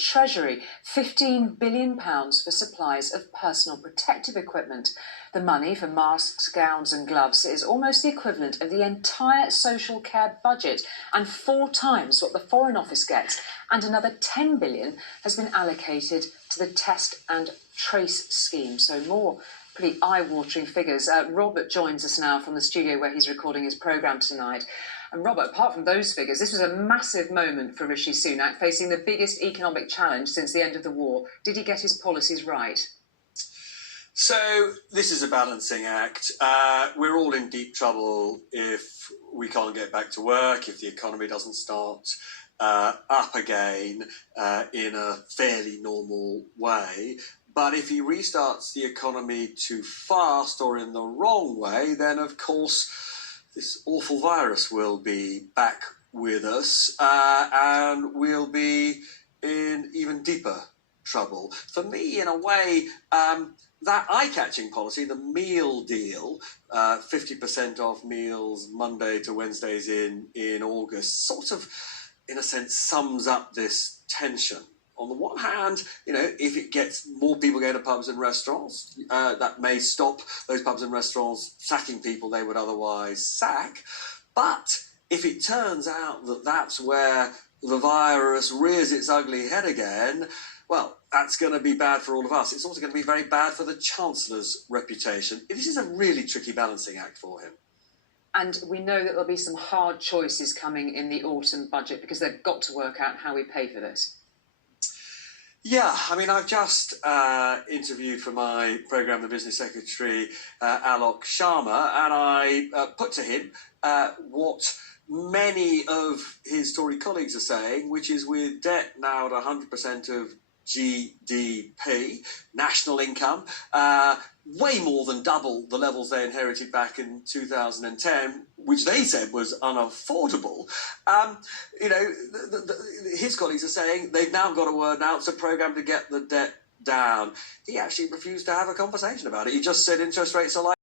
Treasury, £15 billion for supplies of personal protective equipment. The money for masks, gowns and gloves is almost the equivalent of the entire social care budget and 4 times what the Foreign Office gets. And another £10 billion has been allocated to the Test and Trace scheme. So more pretty eye-watering figures. Robert joins us now from the studio where he's recording his programme tonight. And Robert, apart from those figures, this was a massive moment for Rishi Sunak, facing the biggest economic challenge since the end of the war. Did he get his policies right? So this is a balancing act. We're all in deep trouble if we can't get back to work, if the economy doesn't start up again in a fairly normal way. But if he restarts the economy too fast or in the wrong way, then of course this awful virus will be back with us and we'll be in even deeper trouble. For me, in a way, that eye-catching policy, the meal deal, 50% off meals Monday to Wednesdays in August, sort of, in a sense, sums up this tension. On the one hand, you know, if it gets more people going to pubs and restaurants, that may stop those pubs and restaurants sacking people they would otherwise sack. But if it turns out that that's where the virus rears its ugly head again, well, that's going to be bad for all of us. It's also going to be very bad for the Chancellor's reputation. This is a really tricky balancing act for him. And we know that there'll be some hard choices coming in the autumn budget because they've got to work out how we pay for this. Yeah, I mean, I've just interviewed for my programme, The Business Secretary, Alok Sharma, and I put to him what many of his Tory colleagues are saying, which is with debt now at 100% of GDP, national income, way more than double the levels they inherited back in 2010, which they said was unaffordable. You know, his colleagues are saying they've now got to announce a programme to get the debt down. He actually refused to have a conversation about it. He just said interest rates are like